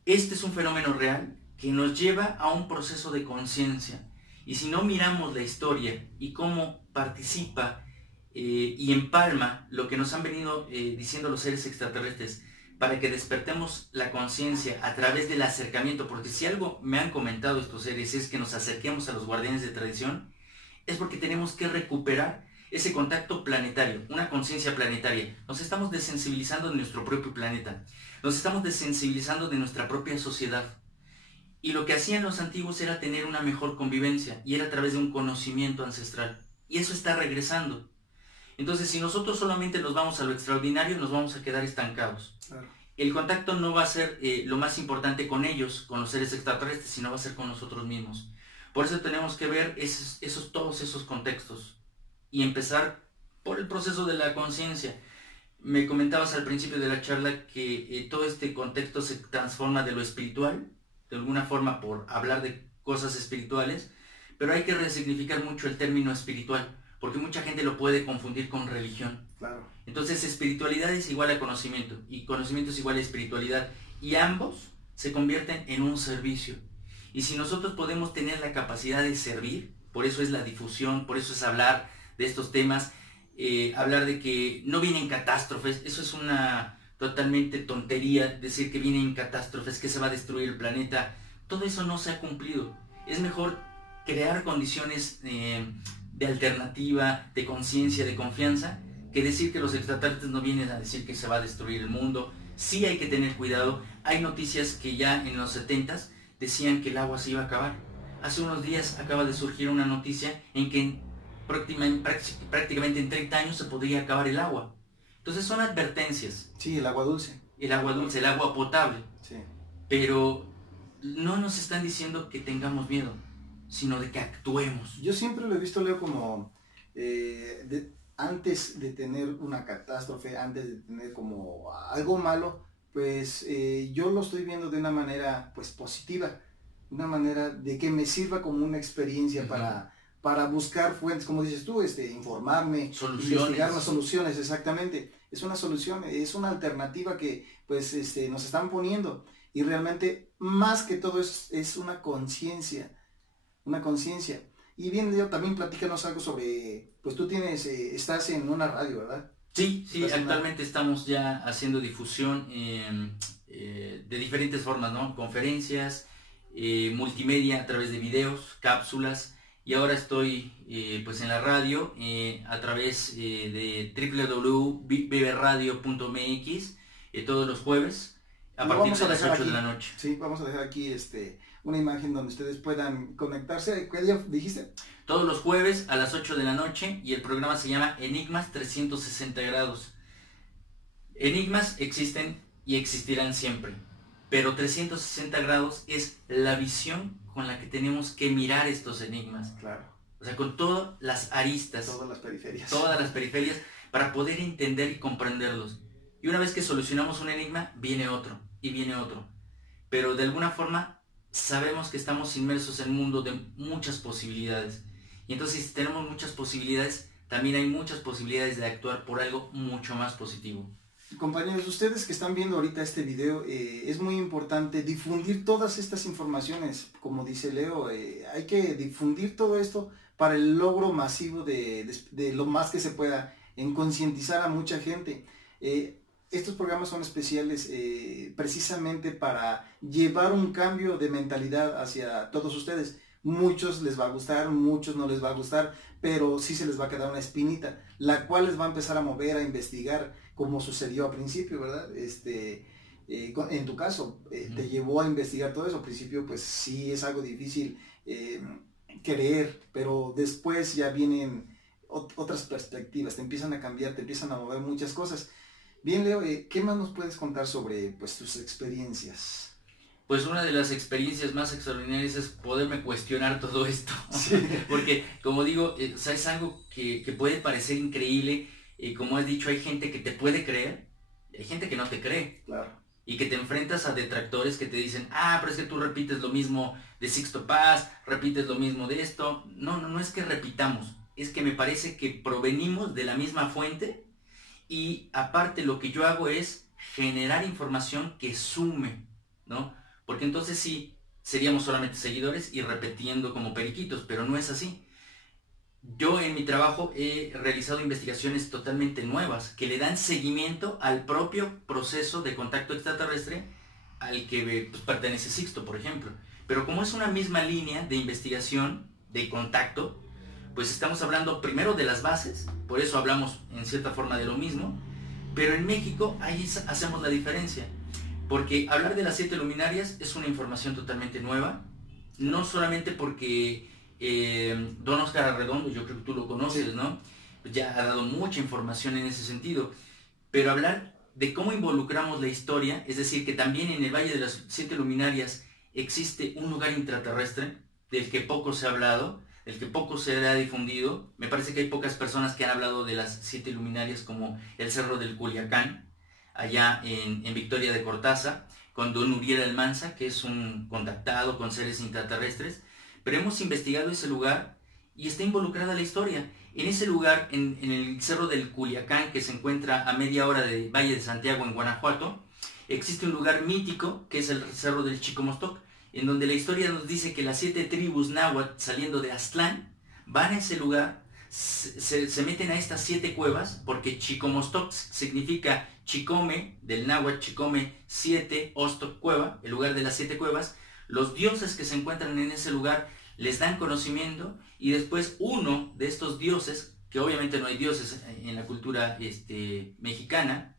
Este es un fenómeno real que nos lleva a un proceso de conciencia. Y si no miramos la historia y cómo participa y empalma lo que nos han venido diciendo los seres extraterrestres, para que despertemos la conciencia a través del acercamiento, porque si algo me han comentado estos seres es que nos acerquemos a los guardianes de tradición, es porque tenemos que recuperar ese contacto planetario, una conciencia planetaria. Nos estamos desensibilizando de nuestro propio planeta, nos estamos desensibilizando de nuestra propia sociedad. Y lo que hacían los antiguos era tener una mejor convivencia, y era a través de un conocimiento ancestral. Y eso está regresando. Entonces, si nosotros solamente nos vamos a lo extraordinario, nos vamos a quedar estancados. Claro. El contacto no va a ser lo más importante con ellos, con los seres extraterrestres, sino va a ser con nosotros mismos. Por eso tenemos que ver todos esos contextos y empezar por el proceso de la conciencia. Me comentabas al principio de la charla que todo este contexto se transforma de lo espiritual, de alguna forma por hablar de cosas espirituales, pero hay que resignificar mucho el término espiritual, porque mucha gente lo puede confundir con religión. Claro. Entonces espiritualidad es igual a conocimiento, y conocimiento es igual a espiritualidad, y ambos se convierten en un servicio. Y si nosotros podemos tener la capacidad de servir, por eso es la difusión, por eso es hablar de estos temas, hablar de que no vienen catástrofes, eso es una totalmente tontería, decir que vienen catástrofes, que se va a destruir el planeta, todo eso no se ha cumplido. Es mejor crear condiciones de alternativa, de conciencia, de confianza, que decir que los extraterrestres no vienen a decir que se va a destruir el mundo. Sí hay que tener cuidado. Hay noticias que ya en los 70s decían que el agua se iba a acabar. Hace unos días acaba de surgir una noticia en que prácticamente en 30 años se podría acabar el agua. Entonces son advertencias. Sí, el agua dulce. El agua dulce, el agua potable. Sí. Pero no nos están diciendo que tengamos miedo, sino de que actuemos. Yo siempre lo he visto, Leo, como antes de tener una catástrofe, antes de tener como algo malo, pues yo lo estoy viendo de una manera pues positiva, una manera de que me sirva como una experiencia para buscar fuentes, como dices tú, informarme, investigar las soluciones, exactamente. Es una solución, es una alternativa que pues nos están poniendo, y realmente más que todo es una conciencia. Una conciencia. Y bien, Leo, también platícanos algo sobre, pues tú estás en una radio, ¿verdad? Sí, actualmente estamos ya haciendo difusión de diferentes formas, ¿no? Conferencias, multimedia a través de videos, cápsulas, y ahora estoy pues en la radio a través de www.viveradio.mx todos los jueves a partir de las 8 de la noche. Sí, vamos a dejar aquí una imagen donde ustedes puedan conectarse. ¿Qué día dijiste? todos los jueves a las 8 de la noche y el programa se llama Enigmas 360 grados. Enigmas existen y existirán siempre, pero 360 grados es la visión con la que tenemos que mirar estos enigmas. Claro. O sea, con todas las aristas. Todas las periferias. Todas las periferias para poder entender y comprenderlos. Y una vez que solucionamos un enigma, viene otro y viene otro. Pero de alguna forma sabemos que estamos inmersos en un mundo de muchas posibilidades. Y entonces si tenemos muchas posibilidades, también hay muchas posibilidades de actuar por algo mucho más positivo. Compañeros, ustedes que están viendo ahorita este video, es muy importante difundir todas estas informaciones. Como dice Leo, hay que difundir todo esto para el logro masivo de lo más que se pueda, en concientizar a mucha gente. Estos programas son especiales precisamente para llevar un cambio de mentalidad hacia todos ustedes. Muchos les va a gustar, muchos no les va a gustar, pero sí se les va a quedar una espinita, la cual les va a empezar a mover, a investigar, como sucedió al principio, ¿verdad? En tu caso, te llevó a investigar todo eso. Al principio, pues sí es algo difícil creer, pero después ya vienen otras perspectivas, te empiezan a cambiar, te empiezan a mover muchas cosas. Bien, Leo, ¿qué más nos puedes contar sobre pues, tus experiencias? Pues una de las experiencias más extraordinarias es poderme cuestionar todo esto. Sí. Porque, como digo, o sea, es algo que puede parecer increíble. Como has dicho, hay gente que te puede creer, hay gente que no te cree. Claro. Y que te enfrentas a detractores que te dicen, pero es que tú repites lo mismo de Sixto Paz, repites lo mismo de esto. No es que repitamos, es que me parece que provenimos de la misma fuente y aparte lo que yo hago es generar información que sume, ¿no? Porque entonces sí, seríamos solamente seguidores y repitiendo como periquitos, pero no es así. Yo en mi trabajo he realizado investigaciones totalmente nuevas que le dan seguimiento al propio proceso de contacto extraterrestre al que pues, pertenece Sixto, por ejemplo. Pero como es una misma línea de investigación, de contacto, pues estamos hablando primero de las bases, por eso hablamos en cierta forma de lo mismo, pero en México ahí hacemos la diferencia. Porque hablar de las 7 luminarias es una información totalmente nueva, no solamente porque don Oscar Arredondo, yo creo que tú lo conoces, sí, ¿no? Ya ha dado mucha información en ese sentido, pero hablar de cómo involucramos la historia, es decir, que también en el Valle de las 7 Luminarias existe un lugar intraterrestre del que poco se ha hablado, del que poco se ha difundido. Me parece que hay pocas personas que han hablado de las 7 Luminarias como el Cerro del Culiacán, allá en Victoria de Cortázar, con don Uriel Almanza, que es un contactado con seres intraterrestres, pero hemos investigado ese lugar y está involucrada la historia. En ese lugar, en el Cerro del Culiacán, que se encuentra a media hora de Valle de Santiago, en Guanajuato, existe un lugar mítico, que es el Cerro del Chicomostoc, en donde la historia nos dice que las 7 tribus náhuatl, saliendo de Aztlán, van a ese lugar, se meten a estas 7 cuevas, porque Chicomostoc significa Chicome, del náhuatl Chicome 7, Ostoc cueva, el lugar de las 7 cuevas. Los dioses que se encuentran en ese lugar les dan conocimiento y después uno de estos dioses, que obviamente no hay dioses en la cultura mexicana,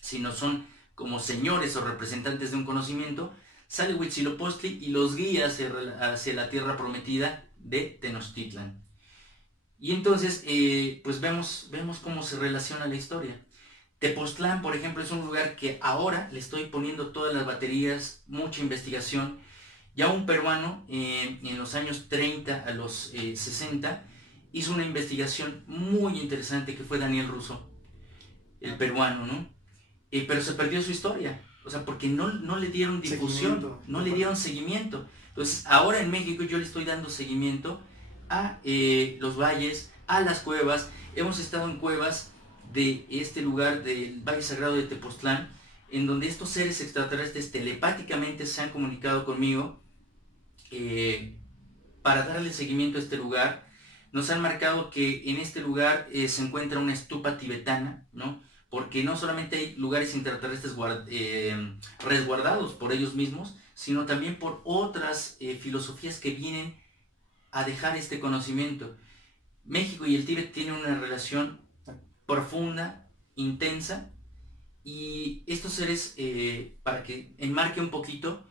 sino son como señores o representantes de un conocimiento, sale Huitzilopochtli y los guía hacia la tierra prometida de Tenochtitlan. Y entonces pues vemos cómo se relaciona la historia. Tepoztlán, por ejemplo, es un lugar que ahora le estoy poniendo todas las baterías, mucha investigación. Ya un peruano en los años 30 a los 60 hizo una investigación muy interesante, que fue Daniel Russo, el peruano, ¿no? Pero se perdió su historia, o sea, porque no le dieron difusión, no le dieron seguimiento. Entonces, ahora en México yo le estoy dando seguimiento a los valles, a las cuevas. Hemos estado en cuevas de este lugar del Valle Sagrado de Tepoztlán, en donde estos seres extraterrestres telepáticamente se han comunicado conmigo para darle seguimiento a este lugar. Nos han marcado que en este lugar se encuentra una estupa tibetana, ¿no? Porque no solamente hay lugares intraterrestres resguardados por ellos mismos, sino también por otras filosofías que vienen a dejar este conocimiento. México y el Tíbet tienen una relación profunda, intensa, y estos seres, para que enmarque un poquito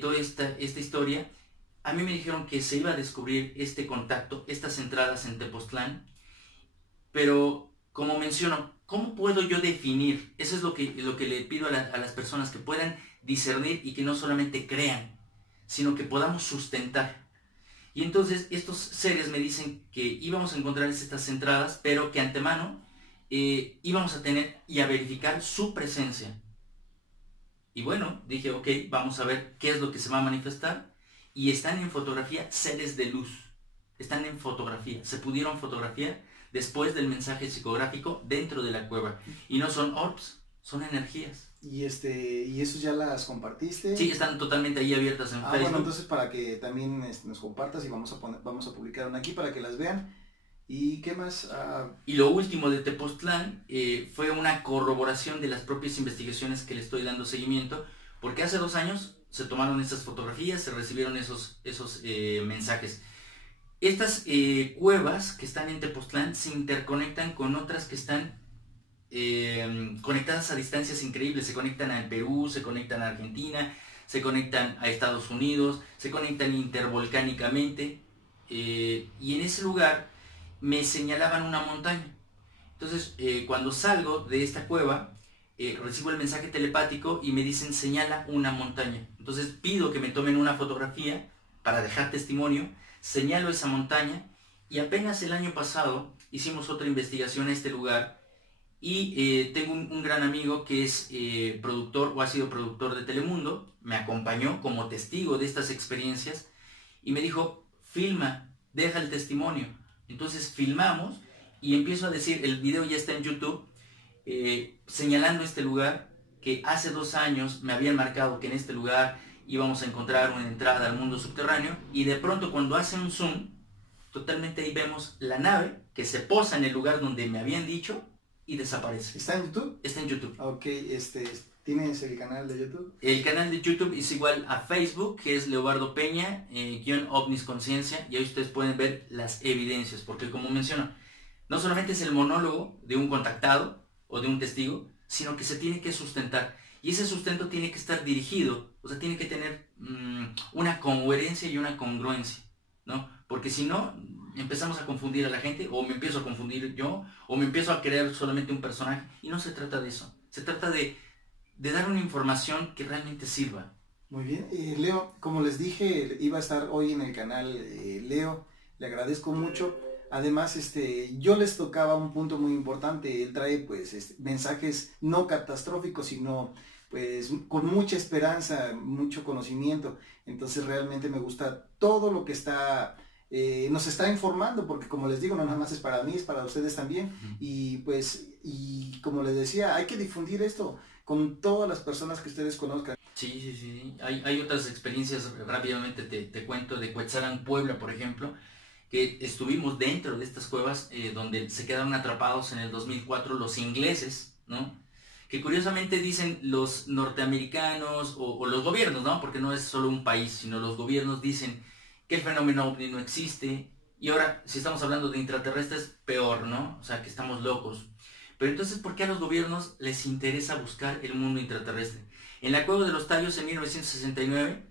toda esta historia, a mí me dijeron que se iba a descubrir este contacto, estas entradas en Tepoztlán, pero como menciono, ¿cómo puedo yo definir? Eso es lo que le pido a las personas, que puedan discernir y que no solamente crean, sino que podamos sustentar. Y entonces estos seres me dicen que íbamos a encontrar estas entradas, pero que antemano íbamos a tener y a verificar su presencia. Y bueno, dije, ok, vamos a ver qué es lo que se va a manifestar. Y están en fotografía seres de luz. Están en fotografía. Se pudieron fotografiar después del mensaje psicográfico dentro de la cueva. Y no son orbs, son energías. ¿Y esos ya las compartiste? Sí, están totalmente ahí abiertas en Facebook. Bueno, entonces para que también nos compartas, y vamos a publicar una aquí para que las vean. ¿Y qué más? Y lo último de Tepoztlán fue una corroboración de las propias investigaciones que le estoy dando seguimiento, porque hace 2 años se tomaron esas fotografías, se recibieron esos mensajes. Estas cuevas que están en Tepoztlán se interconectan con otras que están conectadas a distancias increíbles. Se conectan a Perú, se conectan a Argentina, se conectan a Estados Unidos, se conectan intervolcánicamente, y en ese lugar me señalaban una montaña. Entonces cuando salgo de esta cueva, recibo el mensaje telepático y me dicen señala una montaña. Entonces pido que me tomen una fotografía para dejar testimonio, señalo esa montaña, y apenas el año pasado hicimos otra investigación a este lugar. Y tengo un gran amigo que es productor, o ha sido productor de Telemundo, me acompañó como testigo de estas experiencias y me dijo, filma, deja el testimonio. Entonces filmamos y empiezo a decir, el video ya está en YouTube, señalando este lugar, que hace 2 años me habían marcado que en este lugar íbamos a encontrar una entrada al mundo subterráneo, y de pronto cuando hace un zoom, totalmente ahí vemos la nave que se posa en el lugar donde me habían dicho, y desaparece. ¿Está en YouTube? Está en YouTube. Ok, ¿tienes el canal de YouTube? El canal de YouTube es igual a Facebook, que es Leobardo Peña, _ovnis conciencia, y ahí ustedes pueden ver las evidencias, porque como menciono, no solamente es el monólogo de un contactado o de un testigo, sino que se tiene que sustentar, y ese sustento tiene que estar dirigido, o sea, tiene que tener una coherencia y una congruencia, ¿no? Porque si no, empezamos a confundir a la gente, o me empiezo a confundir yo, o me empiezo a crear solamente un personaje, y no se trata de eso. Se trata de dar una información que realmente sirva. Muy bien, Leo, como les dije, iba a estar hoy en el canal Leo, le agradezco mucho. Además, yo les tocaba un punto muy importante. Él trae pues mensajes no catastróficos, sino pues con mucha esperanza, mucho conocimiento. Entonces realmente me gusta todo lo que nos está informando, porque como les digo, no nada más es para mí, es para ustedes también. Y pues, y como les decía, hay que difundir esto con todas las personas que ustedes conozcan. Sí. Hay otras experiencias, rápidamente te cuento, de Cuetzalan, Puebla, por ejemplo, que estuvimos dentro de estas cuevas donde se quedaron atrapados en el 2004 los ingleses, ¿no? Que curiosamente dicen los norteamericanos o los gobiernos, ¿no? Porque no es solo un país, sino los gobiernos dicen que el fenómeno ovni no existe. Y ahora, si estamos hablando de intraterrestres, peor, ¿no? O sea, que estamos locos. Pero entonces, ¿por qué a los gobiernos les interesa buscar el mundo intraterrestre? En la Cueva de los Tallos, en 1969,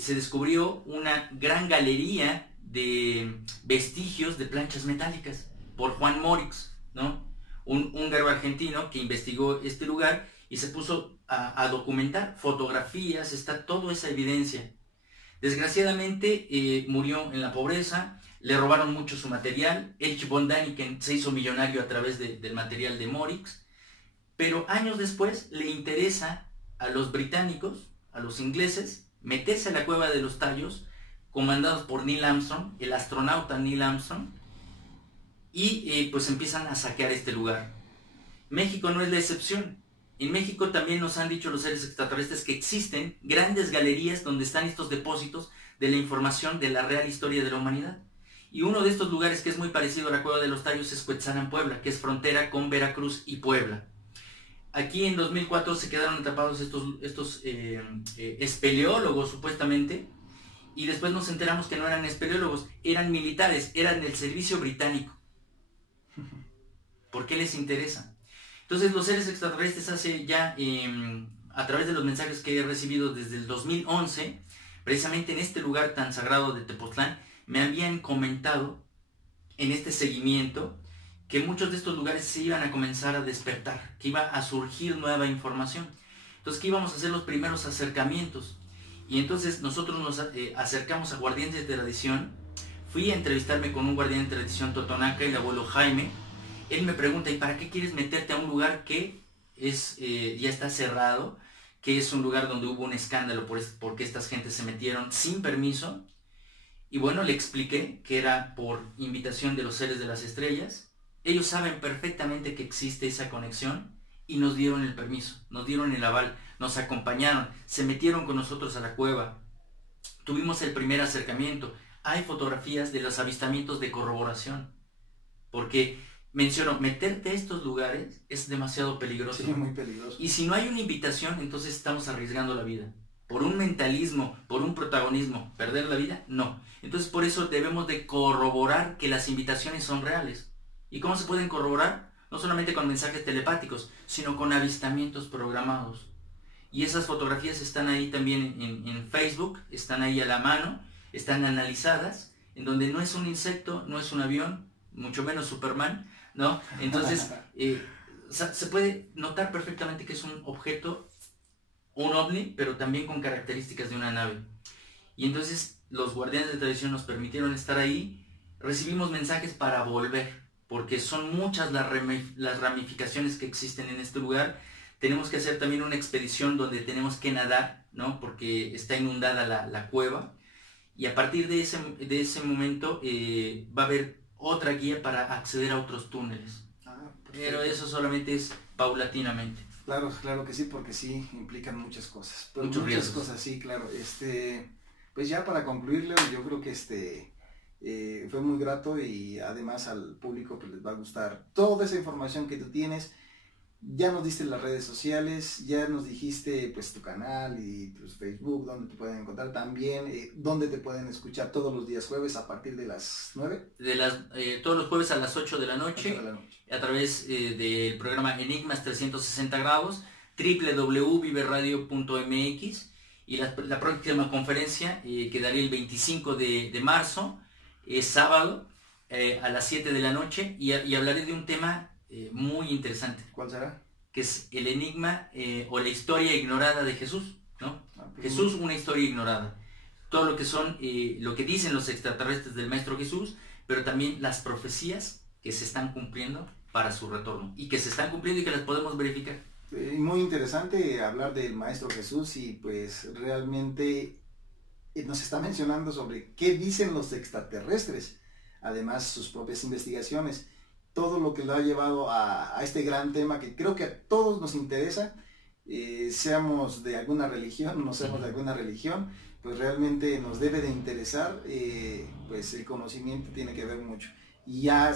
se descubrió una gran galería de vestigios de planchas metálicas por Juan Morix, ¿no? Un húngaro argentino que investigó este lugar y se puso a documentar fotografías, está toda esa evidencia. Desgraciadamente murió en la pobreza, le robaron mucho su material. Erich von Däniken se hizo millonario a través del material de Morix, pero años después le interesa a los británicos, a los ingleses, meterse a la Cueva de los Tallos, comandados por Neil Armstrong, el astronauta Neil Armstrong, y pues empiezan a saquear este lugar. México no es la excepción. En México también nos han dicho los seres extraterrestres que existen grandes galerías donde están estos depósitos de la información de la real historia de la humanidad. Y uno de estos lugares que es muy parecido a la Cueva de los Tallos es Cuetzalan, Puebla, que es frontera con Veracruz y Puebla. Aquí en 2004 se quedaron atrapados estos espeleólogos supuestamente, y después nos enteramos que no eran espeleólogos, eran militares, eran del servicio británico. ¿Por qué les interesa? Entonces los seres extraterrestres hace ya, a través de los mensajes que he recibido desde el 2011, precisamente en este lugar tan sagrado de Tepoztlán, me habían comentado en este seguimiento que muchos de estos lugares se iban a comenzar a despertar, que iba a surgir nueva información. Entonces, que íbamos a hacer los primeros acercamientos. Y entonces nosotros nos acercamos a guardianes de tradición. Fui a entrevistarme con un guardián de tradición totonaca, el abuelo Jaime. Él me pregunta, ¿y para qué quieres meterte a un lugar que ya está cerrado? Que es un lugar donde hubo un escándalo porque estas gentes se metieron sin permiso. Y bueno, le expliqué que era por invitación de los seres de las estrellas. Ellos saben perfectamente que existe esa conexión y nos dieron el permiso, nos dieron el aval, nos acompañaron, se metieron con nosotros a la cueva. Tuvimos el primer acercamiento. Hay fotografías de los avistamientos de corroboración. Porque, menciono, meterte a estos lugares es demasiado peligroso. Sí, muy peligroso. Y si no hay una invitación, entonces estamos arriesgando la vida. Por un mentalismo, por un protagonismo, ¿perder la vida? No. Entonces por eso debemos de corroborar que las invitaciones son reales. ¿Y cómo se pueden corroborar? No solamente con mensajes telepáticos, sino con avistamientos programados. Y esas fotografías están ahí también en Facebook, están ahí a la mano, están analizadas, en donde no es un insecto, no es un avión, mucho menos Superman, ¿no? Entonces se puede notar perfectamente que es un objeto, un ovni, pero también con características de una nave. Y entonces los guardianes de tradición nos permitieron estar ahí, recibimos mensajes para volver, porque son muchas las ramificaciones que existen en este lugar. Tenemos que hacer también una expedición donde tenemos que nadar, ¿no? Porque está inundada la cueva, y a partir de ese momento va a haber otra guía para acceder a otros túneles. Pero eso solamente es paulatinamente. Claro, claro que sí, porque sí implican muchas cosas. Pero muchas riesgos. Cosas, sí, claro. Pues ya para concluirlo, yo creo que fue muy grato, y además al público pues les va a gustar toda esa información que tú tienes. Ya nos diste las redes sociales, ya nos dijiste pues tu canal y tu Facebook, donde te pueden encontrar también, donde te pueden escuchar todos los días jueves a partir de las 9. Todos los jueves a las 8 de la noche, a través del programa Enigmas 360 grados, www.viveradio.mx, y la próxima conferencia que daría el 25 de marzo, es sábado, a las 7 de la noche, y hablaré de un tema muy interesante. ¿Cuál será? Que es el enigma o la historia ignorada de Jesús, ¿no? Jesús, una historia ignorada. Todo lo que son, lo que dicen los extraterrestres del Maestro Jesús, pero también las profecías que se están cumpliendo para su retorno, y que se están cumpliendo y que las podemos verificar. Muy interesante hablar del Maestro Jesús, y pues realmente nos está mencionando sobre qué dicen los extraterrestres, además sus propias investigaciones, todo lo que lo ha llevado a este gran tema que creo que a todos nos interesa, seamos de alguna religión, no seamos de alguna religión, pues realmente nos debe de interesar, pues el conocimiento tiene que ver mucho. Y ya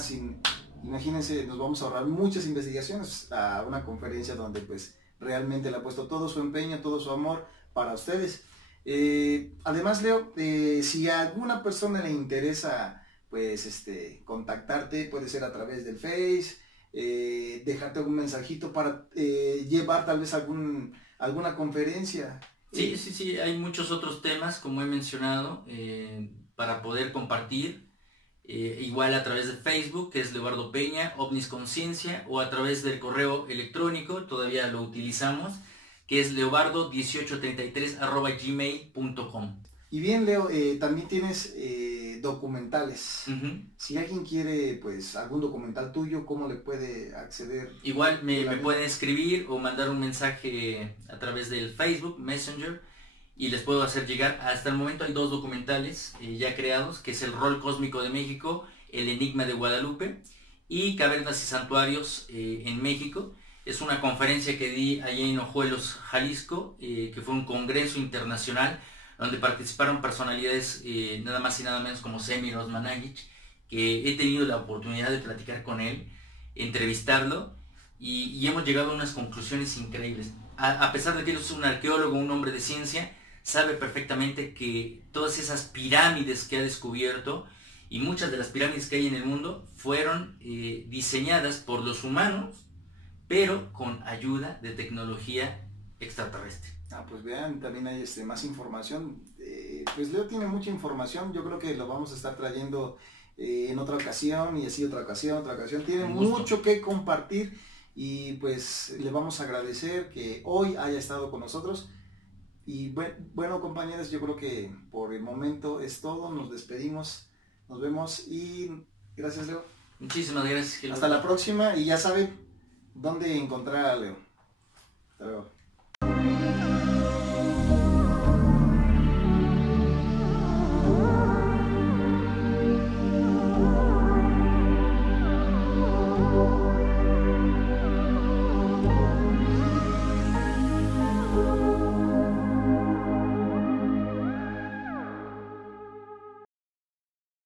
imagínense, nos vamos a ahorrar muchas investigaciones a una conferencia donde pues realmente le ha puesto todo su empeño, todo su amor para ustedes. Además, Leo, si a alguna persona le interesa pues contactarte, puede ser a través del Face, dejarte algún mensajito para llevar tal vez alguna conferencia. Sí, hay muchos otros temas, como he mencionado, para poder compartir, igual a través de Facebook, que es Leobardo Peña, OVNIS Conciencia, o a través del correo electrónico, todavía lo utilizamos, que es leobardo1833@gmail.com. Y bien, Leo, también tienes documentales. Si alguien quiere pues algún documental tuyo, ¿cómo le puede acceder? Igual me pueden escribir o mandar un mensaje a través del Facebook Messenger, y les puedo hacer llegar. Hasta el momento hay 2 documentales ya creados, que es El Rol Cósmico de México, El Enigma de Guadalupe, y Cavernas y Santuarios en México. Es una conferencia que di allí en Ojuelos, Jalisco, que fue un congreso internacional donde participaron personalidades nada más y nada menos como Semir Osmanagich, que he tenido la oportunidad de platicar con él, entrevistarlo, y hemos llegado a unas conclusiones increíbles. A pesar de que él es un arqueólogo, un hombre de ciencia, sabe perfectamente que todas esas pirámides que ha descubierto, y muchas de las pirámides que hay en el mundo, fueron diseñadas por los humanos, pero con ayuda de tecnología extraterrestre. Pues vean, también hay más información. Pues Leo tiene mucha información, yo creo que lo vamos a estar trayendo en otra ocasión y así otra ocasión. Tiene mucho que compartir y pues le vamos a agradecer que hoy haya estado con nosotros. Y bueno, compañeros, yo creo que por el momento es todo, nos despedimos, nos vemos y gracias, Leo. Muchísimas gracias, Gilberto. Hasta la próxima y ya saben dónde encontrar a Leo. Hasta luego.